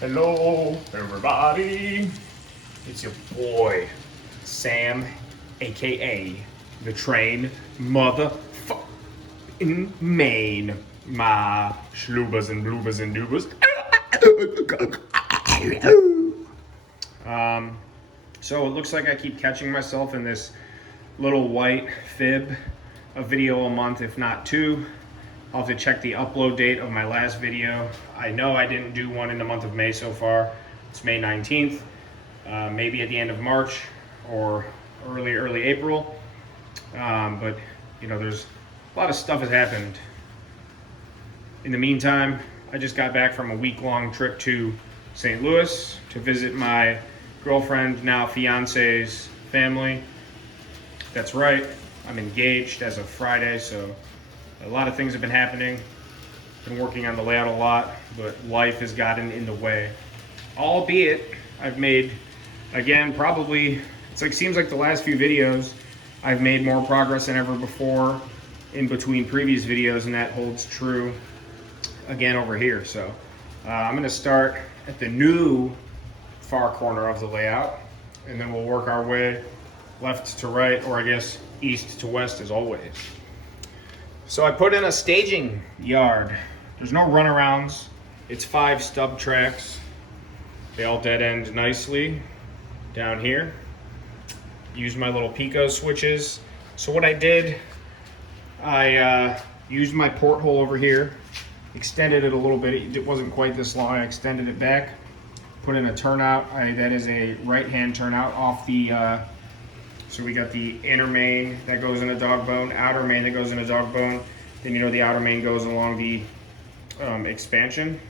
Hello, everybody. It's your boy, Sam, aka the Train Motherfucking Main. My schloobers and bloobers and doobers. So it looks like I keep catching myself in this little white fib, a video a month, if not two. I'll have to check the upload date of my last video. I know I didn't do one in the month of May so far. It's May 19th, maybe at the end of March or early April. But you know, there's a lot of stuff has happened. In the meantime, I just got back from a week-long trip to St. Louis to visit my girlfriend, now fiance's family. That's right, I'm engaged as of Friday, so a lot of things have been happening. Been working on the layout a lot, but life has gotten in the way. Albeit, I've made, again, probably, seems like the last few videos, I've made more progress than ever before in between previous videos, and that holds true again over here. So I'm gonna start at the new far corner of the layout, and then we'll work our way left to right, or I guess east to west as always. So I put in a staging yard. There's no runarounds. It's 5 stub tracks. They all dead end nicely down here. Used my little Pico switches. So what I did, I used my porthole over here, extended it a little bit. It wasn't quite this long. I extended it back, put in a turnout. That is a right-hand turnout off the so we got the inner main that goes in a dog bone, outer main that goes in a dog bone. Then you know the outer main goes along the expansion.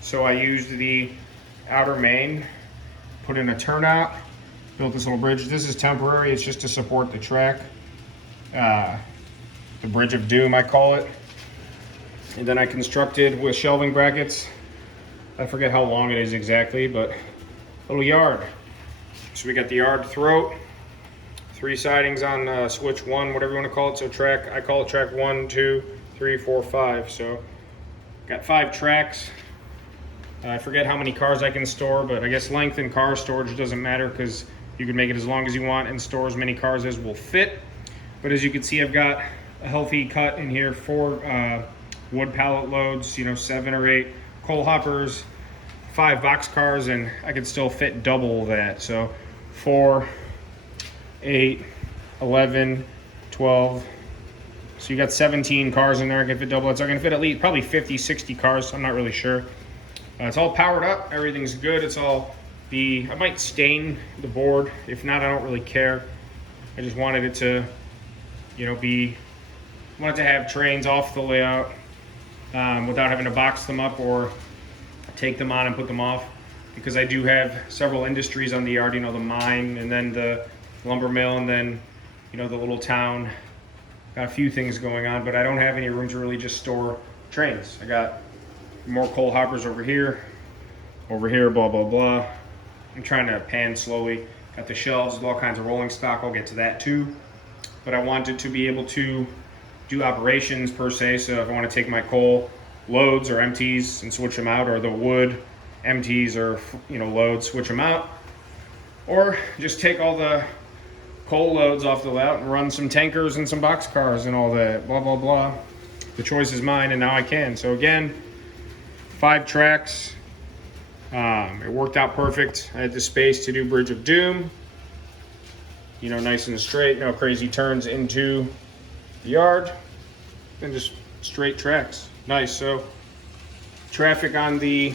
So I used the outer main, put in a turnout, built this little bridge. This is temporary, it's just to support the track. The Bridge of Doom, I call it. And then I constructed with shelving brackets. I forget how long it is exactly, but a little yard. So we got the yard throat, 3 sidings on switch 1, whatever you want to call it. So track, I call it track 1, 2, 3, 4, 5. So got 5 tracks. I forget how many cars I can store, but I guess length and car storage doesn't matter because you can make it as long as you want and store as many cars as will fit. But as you can see, I've got a healthy cut in here, 4 wood pallet loads, 7 or 8 coal hoppers, 5 box cars, and I could still fit double that. So 4, 8, 11, 12. So you got 17 cars in there. I can fit double that. So I can fit at least probably 50, 60 cars. I'm not really sure. It's all powered up. Everything's good. It's all I might stain the board. If not, I don't really care. I just wanted it to, wanted to have trains off the layout without having to box them up or take them on and put them off, because I do have several industries on the yard, the mine and then the lumber mill and then, the little town. Got a few things going on, but I don't have any room to really just store trains. I got more coal hoppers over here, blah, blah, blah. I'm trying to pan slowly. Got the shelves with all kinds of rolling stock. I'll get to that too. But I wanted to be able to do operations per se. So if I want to take my coal loads or empties and switch them out, or the wood empties or loads, switch them out, or just take all the coal loads off the layout and run some tankers and some box cars and all that, blah, blah, blah. The choice is mine, and now I can. So again, 5 tracks. It worked out perfect. I had the space to do Bridge of Doom, nice and straight, no crazy turns into the yard, and just straight tracks. Nice. So traffic on the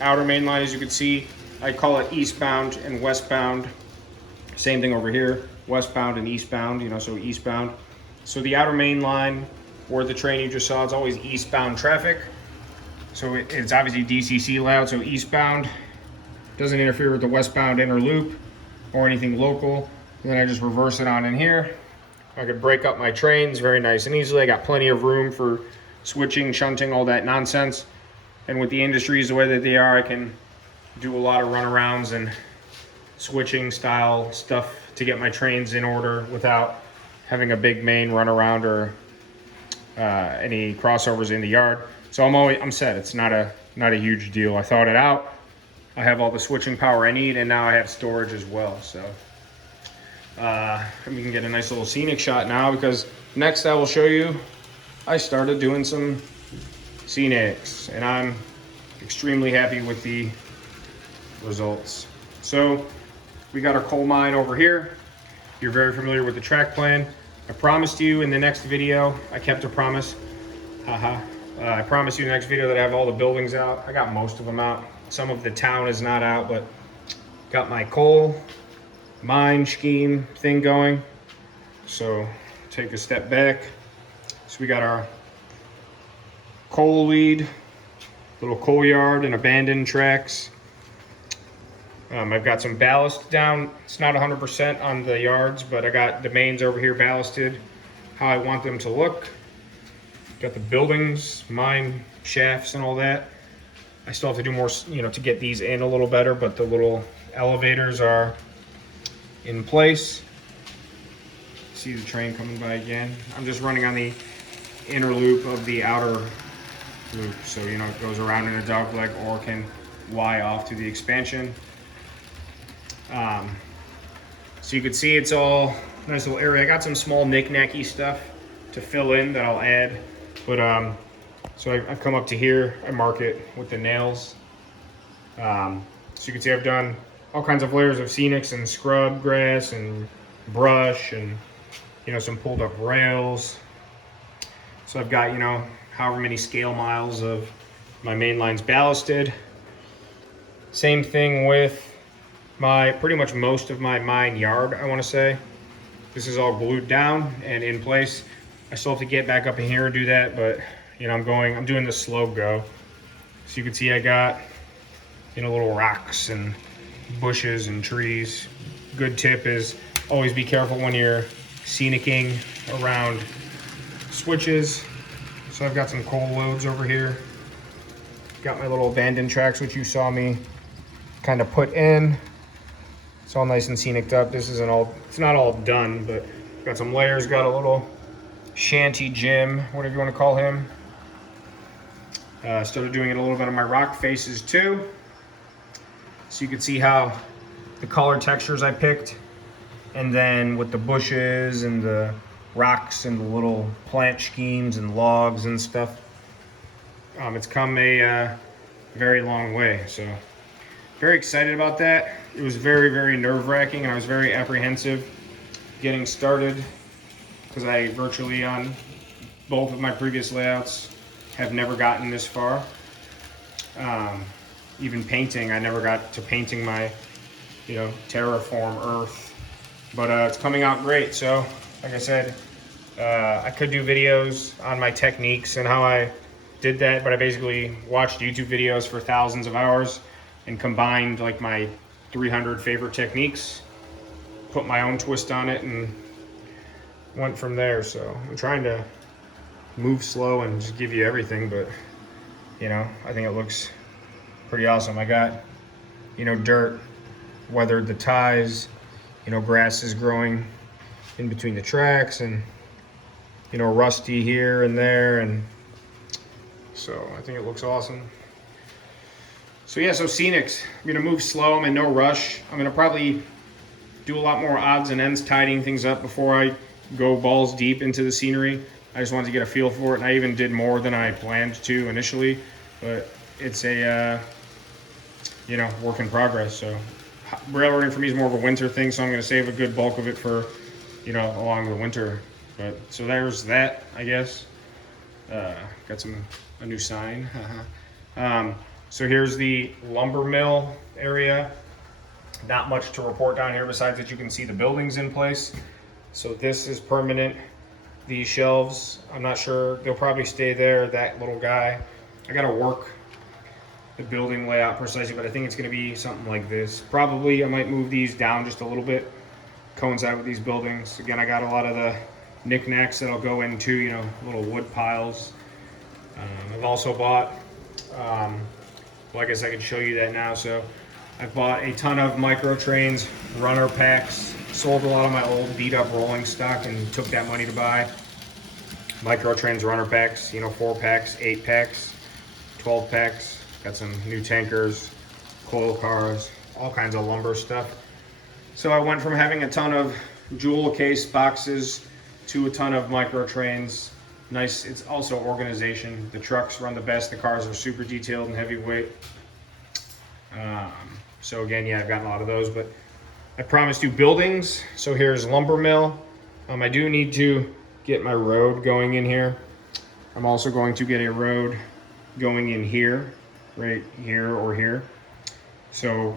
outer main line, as you can see, I call it eastbound and westbound. Same thing over here, westbound and eastbound, so eastbound. So the outer main line, where the train you just saw, it's always eastbound traffic. So it's obviously DCC layout, so eastbound doesn't interfere with the westbound inner loop or anything local. And then I just reverse it on in here. I could break up my trains very nice and easily. I got plenty of room for switching, shunting, all that nonsense. And with the industries the way that they are, I can do a lot of runarounds and switching style stuff to get my trains in order without having a big main runaround or any crossovers in the yard. So I'm set. It's not a huge deal. I thought it out. I have all the switching power I need, and now I have storage as well. So we can get a nice little scenic shot now, because next I will show you I started doing some Scenics, and I'm extremely happy with the results. So we got our coal mine over here. You're very familiar with the track plan. I promised you in the next video, I kept a promise. I promised you in the next video that I have all the buildings out. I got most of them out. Some of the town is not out, but got my coal mine scheme thing going. So take a step back. So we got our coal lead, little coal yard and abandoned tracks. I've got some ballast down. It's not 100% on the yards, but I got the mains over here ballasted how I want them to look. Got the buildings, mine shafts and all that. I still have to do more, to get these in a little better, but the little elevators are in place. See the train coming by again. I'm just running on the inner loop of the outer loop, so it goes around in a dogleg or can Y off to the expansion. So you can see it's all nice little area. I got some small knick-knacky stuff to fill in that I'll add, but so I've come up to here. I mark it with the nails. So you can see I've done all kinds of layers of Scenics and scrub grass and brush and some pulled up rails. So I've got however many scale miles of my main lines ballasted. Same thing with pretty much most of my mine yard, I want to say. This is all glued down and in place. I still have to get back up in here and do that, but I'm doing the slow go. So you can see I got little rocks and bushes and trees. Good tip is always be careful when you're scenicking around switches. So I've got some coal loads over here. Got my little abandoned tracks, which you saw me kind of put in. It's all nice and scenic up. It's not all done, but got some layers. Got a little shanty Jim, whatever you want to call him. Started doing it a little bit on my rock faces too. So you can see how the color textures I picked. And then with the bushes and the rocks and the little plant schemes and logs and stuff, it's come a very long way. So very excited about that. It was very, very nerve-wracking, and I was very apprehensive getting started, because I virtually on both of my previous layouts have never gotten this far. Even painting, I never got to painting my terraform earth, but it's coming out great. So like I said, I could do videos on my techniques and how I did that, but I basically watched YouTube videos for thousands of hours and combined like my 300 favorite techniques, put my own twist on it, and went from there. So I'm trying to move slow and just give you everything, but I think it looks pretty awesome. I got dirt, weathered the ties, grass is growing in between the tracks, and rusty here and there, and so I think it looks awesome. So yeah, so Scenics, I'm gonna move slow. I'm in no rush. I'm gonna probably do a lot more odds and ends, tidying things up before I go balls deep into the scenery. I just wanted to get a feel for it, and I even did more than I planned to initially, but it's a work in progress. So railroading for me is more of a winter thing, so I'm gonna save a good bulk of it for along the winter. But so there's that, I guess. Got a new sign. So here's the lumber mill area. Not much to report down here besides that you can see the buildings in place. So this is permanent. These shelves, I'm not sure, they'll probably stay there, that little guy. I gotta work the building layout precisely, but I think it's gonna be something like this. Probably I might move these down just a little bit, coincide with these buildings. Again, I got a lot of the knickknacks that'll go into, little wood piles. I've also bought, well, I guess I could show you that now. So I bought a ton of micro trains, runner packs, sold a lot of my old beat up rolling stock and took that money to buy micro trains, runner packs, 4 packs, 8 packs. 12 packs. Got some new tankers, coil cars, all kinds of lumber stuff. So I went from having a ton of jewel case boxes to a ton of micro trains. Nice, it's also organization. The trucks run the best, the cars are super detailed and heavyweight. So again, yeah, I've gotten a lot of those, but I promised you buildings. So here's lumber mill. I do need to get my road going in here. I'm also going to get a road going in here, right here or here. So,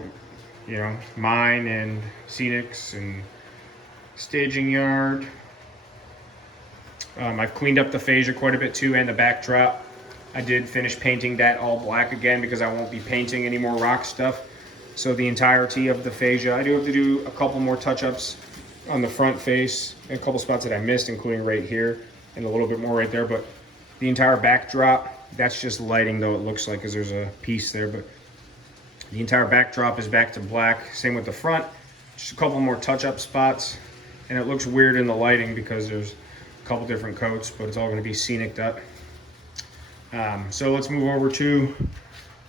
you know, mine and Scenics and staging yard. I've cleaned up the fascia quite a bit too, and the backdrop. I did finish painting that all black again because I won't be painting any more rock stuff. So the entirety of the fascia, I do have to do a couple more touch-ups on the front face, and a couple spots that I missed, including right here and a little bit more right there. But the entire backdrop, that's just lighting though, it looks like, because there's a piece there. But the entire backdrop is back to black. Same with the front, just a couple more touch-up spots. And it looks weird in the lighting because there's a couple different coats, but it's all going to be scenic up. So let's move over to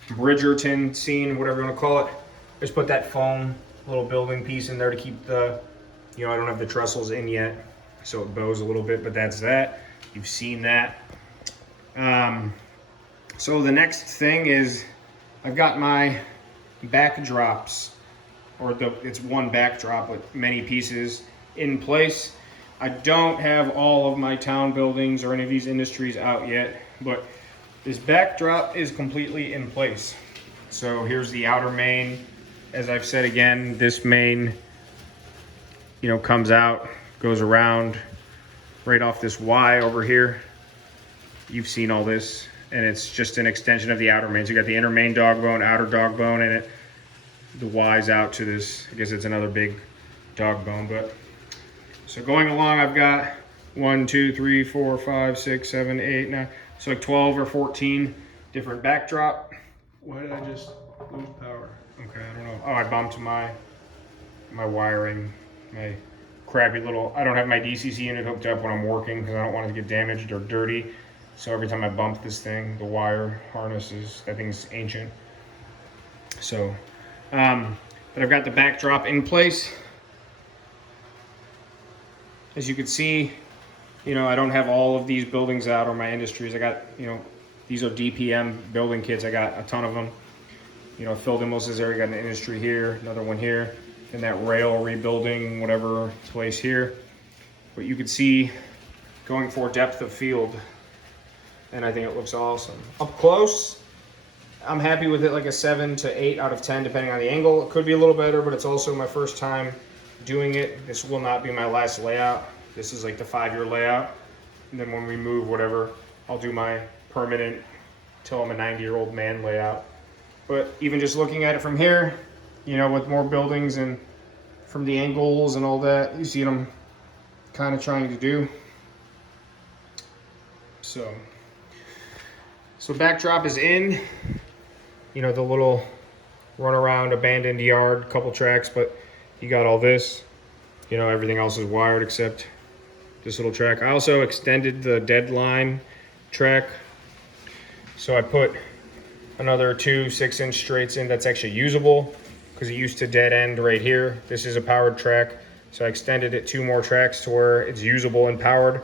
Bridgerton scene, whatever you want to call it. Just put that foam little building piece in there to keep the, you know, I don't have the trestles in yet, so it bows a little bit, but that's that. You've seen that. So the next thing is I've got my backdrops, or it's one backdrop with many pieces in place. I don't have all of my town buildings or any of these industries out yet, but this backdrop is completely in place. So here's the outer main. As I've said again, this main, you know, comes out, goes around right off this Y over here. You've seen all this, and it's just an extension of the outer main. So you got the inner main dog bone, outer dog bone, and the Y's out to this. I guess it's another big dog bone. But so going along, I've got 1, 2, 3, 4, 5, 6, 7, 8, 9. So like 12 or 14 different backdrop. Why did I just lose power? Okay, I don't know. Oh, I bumped my wiring, my crappy little, I don't have my DCC unit hooked up when I'm working because I don't want it to get damaged or dirty. So every time I bump this thing, the wire harnesses, that thing's ancient. So, but I've got the backdrop in place. As you can see, you know, I don't have all of these buildings out or my industries. I got, you know, these are DPM building kits. I got a ton of them. You know, filled in most of this area. Got an industry here, another one here, and that rail rebuilding, whatever place here. But you can see going for depth of field, and I think it looks awesome. Up close, I'm happy with it, like a 7 to 8 out of 10, depending on the angle. It could be a little better, but it's also my first time doing it. This will not be my last layout. This is like the 5-year layout. And then when we move, whatever, I'll do my permanent till I'm a 90-year-old man layout. But even just looking at it from here, you know, with more buildings and from the angles and all that, you see what I'm kind of trying to do. So backdrop is in, you know, the little runaround abandoned yard, couple tracks, but you got all this, you know, everything else is wired except this little track. I also extended the deadline track. So I put another 2 6-inch straights in that's actually usable because it used to dead end right here. This is a powered track. So I extended it 2 more tracks to where it's usable and powered.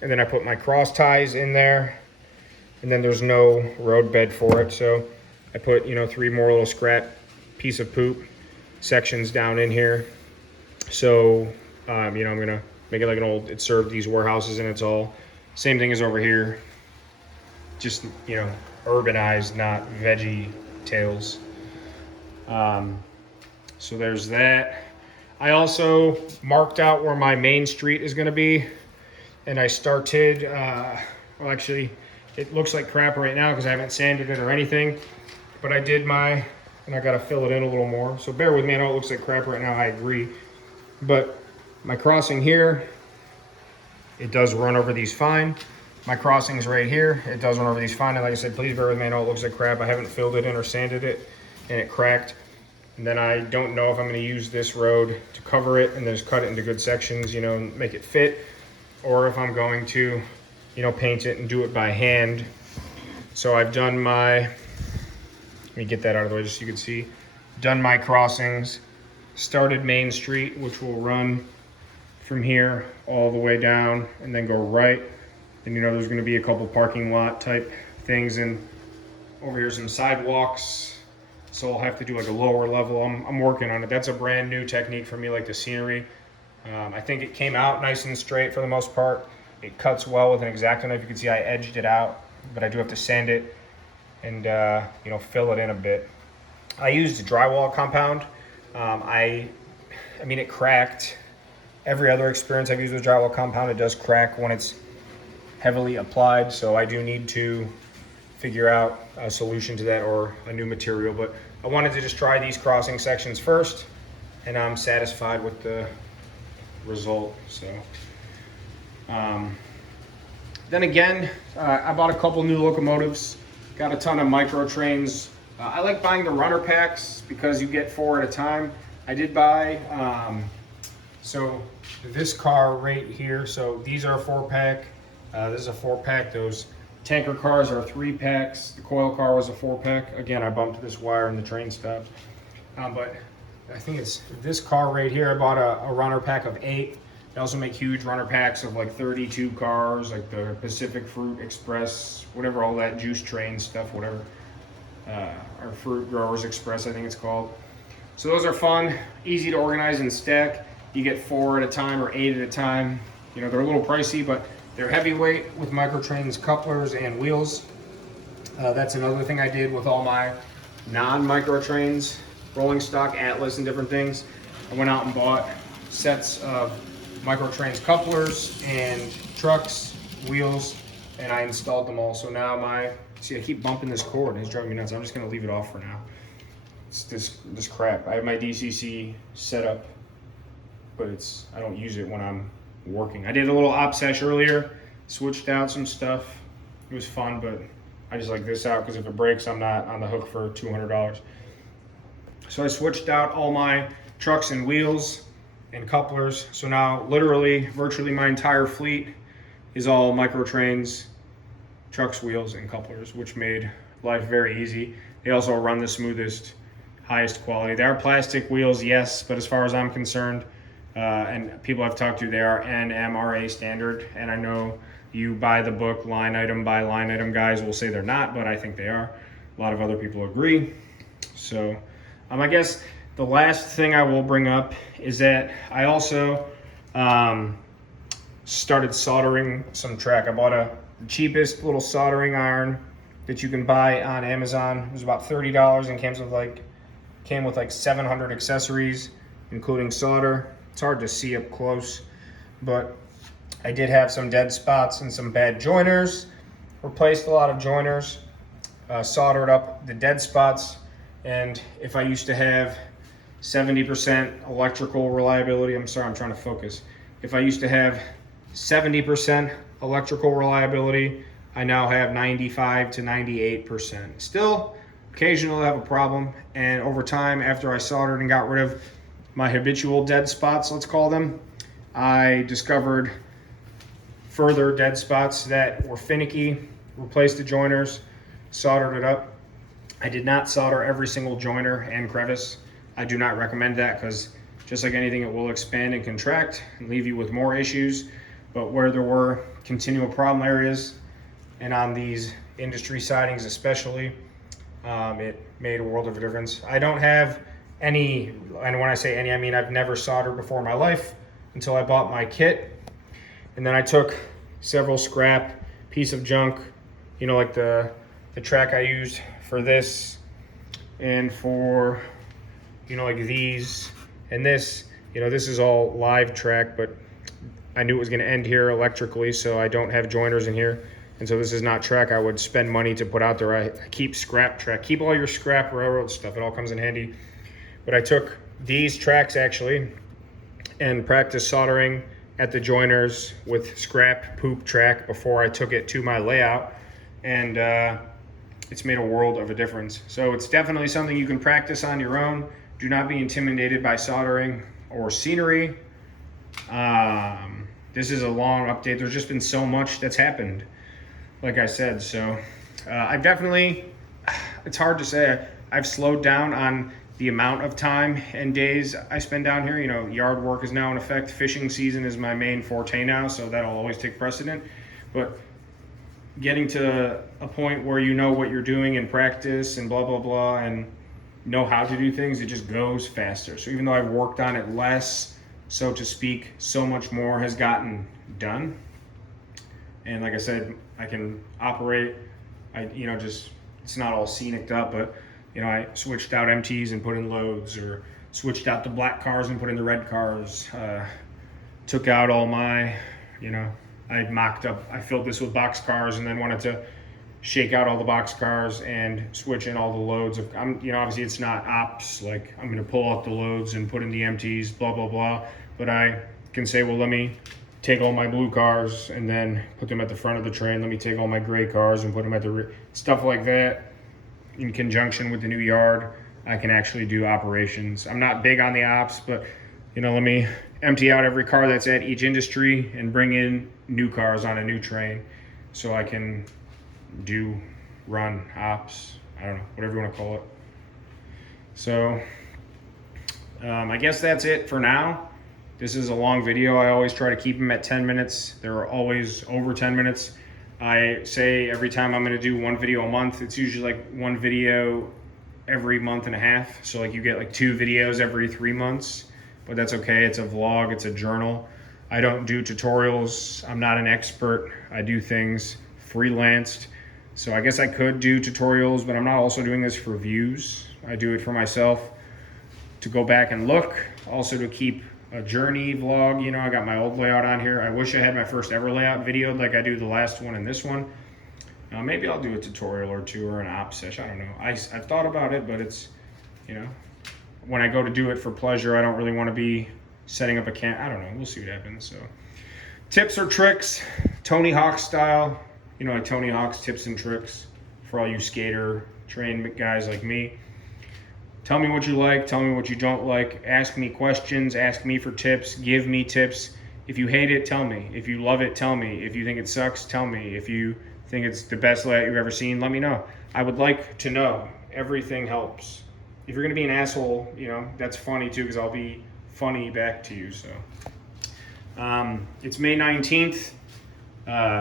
And then I put my cross ties in there. And then there's no road bed for it. So I put, you know, 3 more little scrap piece of poop sections down in here. So, you know, I'm gonna make it like an old, it served these warehouses, and it's all same thing as over here. Just, you know, urbanized, not veggie tails. So there's that. I also marked out where my main street is gonna be. And I started, well actually, it looks like crap right now because I haven't sanded it or anything. But I did my, and I gotta fill it in a little more. So bear with me, I know it looks like crap right now, I agree. But my crossing here, it does run over these fine. My crossing's right here, it does run over these fine. And like I said, please bear with me, I know it looks like crap. I haven't filled it in or sanded it, and it cracked. And then I don't know if I'm gonna use this road to cover it and just cut it into good sections, you know, and make it fit. Or if I'm going to, you know, paint it and do it by hand. So I've done my, let me get that out of the way just so you can see, done my crossings, started Main Street, which will run from here all the way down and then go right. And you know, there's gonna be a couple parking lot type things, and over here some sidewalks. So I'll have to do like a lower level. I'm working on it. That's a brand new technique for me, like the scenery. I think it came out nice and straight for the most part. It cuts well with an X-Acto knife. You can see I edged it out, but I do have to sand it and you know, fill it in a bit. I used drywall compound. I mean, it cracked. Every other experience I've used with drywall compound, it does crack when it's heavily applied. So I do need to figure out a solution to that or a new material. But I wanted to just try these crossing sections first, and I'm satisfied with the result. So then again, I bought a couple new locomotives, got a ton of micro trains. I like buying the runner packs because you get 4 at a time. I did buy so this car right here, so these are a 4-pack. This is a 4-pack. Those tanker cars are 3-packs. The coil car was a 4-pack. Again, I bumped this wire and the train stopped. But I think it's this car right here. I bought a runner pack of 8. They also make huge runner packs of like 32 cars, like the Pacific Fruit Express, whatever, all that juice train stuff, whatever. Or Fruit Growers Express, I think it's called. So those are fun, easy to organize and stack. You get 4 at a time or 8 at a time. You know, they're a little pricey, but they're heavyweight with microtrains, couplers, and wheels. That's another thing I did with all my non-microtrains, rolling stock, Atlas, and different things. I went out and bought sets of microtrains, couplers, and trucks, wheels, and I installed them all. So now see, I keep bumping this cord and it's driving me nuts. I'm just gonna leave it off for now. It's this crap. I have my DCC set up, but I don't use it when I'm working. I did a little op sesh earlier, switched out some stuff. It was fun, but I just like this out because if it breaks, I'm not on the hook for $200. So I switched out all my trucks and wheels and couplers. So now literally, virtually my entire fleet is all microtrains, trucks, wheels, and couplers, which made life very easy. They also run the smoothest, highest quality. They are plastic wheels, yes, but as far as I'm concerned, and people I've talked to, they are NMRA standard. And I know you buy the book line item by line item guys will say they're not, but I think they are. A lot of other people agree. So I guess the last thing I will bring up is that I also started soldering some track. I bought the cheapest little soldering iron that you can buy on Amazon. It was about $30 and came with like 700 accessories, including solder. It's hard to see up close, but I did have some dead spots and some bad joiners. Replaced a lot of joiners, soldered up the dead spots, and if I used to have 70% electrical reliability, I'm sorry, I'm trying to focus. If I used to have 70% electrical reliability, I now have 95 to 98%. Still, occasionally I have a problem, and over time, after I soldered and got rid of my habitual dead spots, let's call them, I discovered further dead spots that were finicky, replaced the joiners, soldered it up. I did not solder every single joiner and crevice. I do not recommend that because just like anything, it will expand and contract and leave you with more issues. But where there were continual problem areas, and on these industry sidings especially, it made a world of a difference. I don't have any, and when I say any, I mean I've never soldered before in my life until I bought my kit. And then I took several scrap piece of junk, you know, like the track I used for this and for, you know, like these and this, you know, this is all live track, but I knew it was going to end here electrically, so I don't have joiners in here. And so this is not track I would spend money to put out there. I keep scrap track. Keep all your scrap railroad stuff. It all comes in handy. But I took these tracks actually and practiced soldering at the joiners with scrap poop track before I took it to my layout. And it's made a world of a difference. So it's definitely something you can practice on your own. Do not be intimidated by soldering or scenery. This is a long update. There's just been so much that's happened, like I said. So I've definitely, it's hard to say, I've slowed down on the amount of time and days I spend down here. You know, yard work is now in effect. Fishing season is my main forte now, so that'll always take precedent. But getting to a point where you know what you're doing in practice and blah, blah, blah, and know how to do things, it just goes faster. So even though I've worked on it less, so to speak, so much more has gotten done. And like I said, I can operate, it's not all scenic up, but I switched out MTs and put in loads, or switched out the black cars and put in the red cars. Took out all my, I filled this with box cars and then wanted to shake out all the box cars and switch in all the loads. Obviously it's not ops, like I'm gonna pull out the loads and put in the MTs, blah, blah, blah. But I can say, well, let me take all my blue cars and then put them at the front of the train. Let me take all my gray cars and put them at the rear. Stuff like that. In conjunction with the new yard, I can actually do operations. I'm not big on the ops, but let me empty out every car that's at each industry and bring in new cars on a new train so I can run ops, I don't know, whatever you want to call it. So I guess that's it for now. This is a long video. I always try to keep them at 10 minutes. They're always over 10 minutes. I say every time I'm going to do one video a month, it's usually like one video every month and a half. So like you get like 2 videos every 3 months, but that's okay. It's a vlog, it's a journal. I don't do tutorials. I'm not an expert. I do things freelanced. So I guess I could do tutorials, but I'm not also doing this for views. I do it for myself to go back and look, also to keep a journey vlog. I got my old layout on here. I wish I had my first ever layout videoed like I do the last one and this one. Maybe I'll do a tutorial or 2 or an op session. I don't know. I've thought about it, but it's, when I go to do it for pleasure, I don't really want to be setting up a camp. I don't know. We'll see what happens. So tips or tricks, Tony Hawk style. Like Tony Hawk's tips and tricks for all you skater trained guys like me. Tell me what you like, tell me what you don't like, ask me questions, ask me for tips, give me tips. If you hate it, tell me. If you love it, tell me. If you think it sucks, tell me. If you think it's the best layout you've ever seen, let me know. I would like to know. Everything helps. If you're gonna be an asshole, that's funny too, because I'll be funny back to you, so. It's May 19th,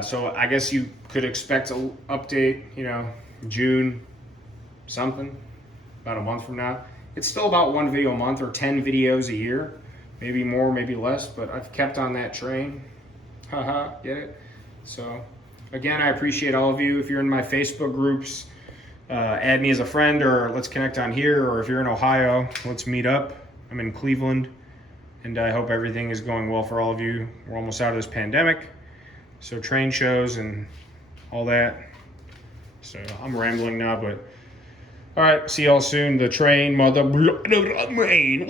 so I guess you could expect an update, June something. About a month from now. It's still about 1 video a month or 10 videos a year. Maybe more, maybe less, but I've kept on that train. Haha, get it? So, again, I appreciate all of you. If you're in my Facebook groups, add me as a friend, or let's connect on here, or if you're in Ohio, let's meet up. I'm in Cleveland, and I hope everything is going well for all of you. We're almost out of this pandemic, so train shows and all that. So I'm rambling now, but all right, see y'all soon. The train, mother rain.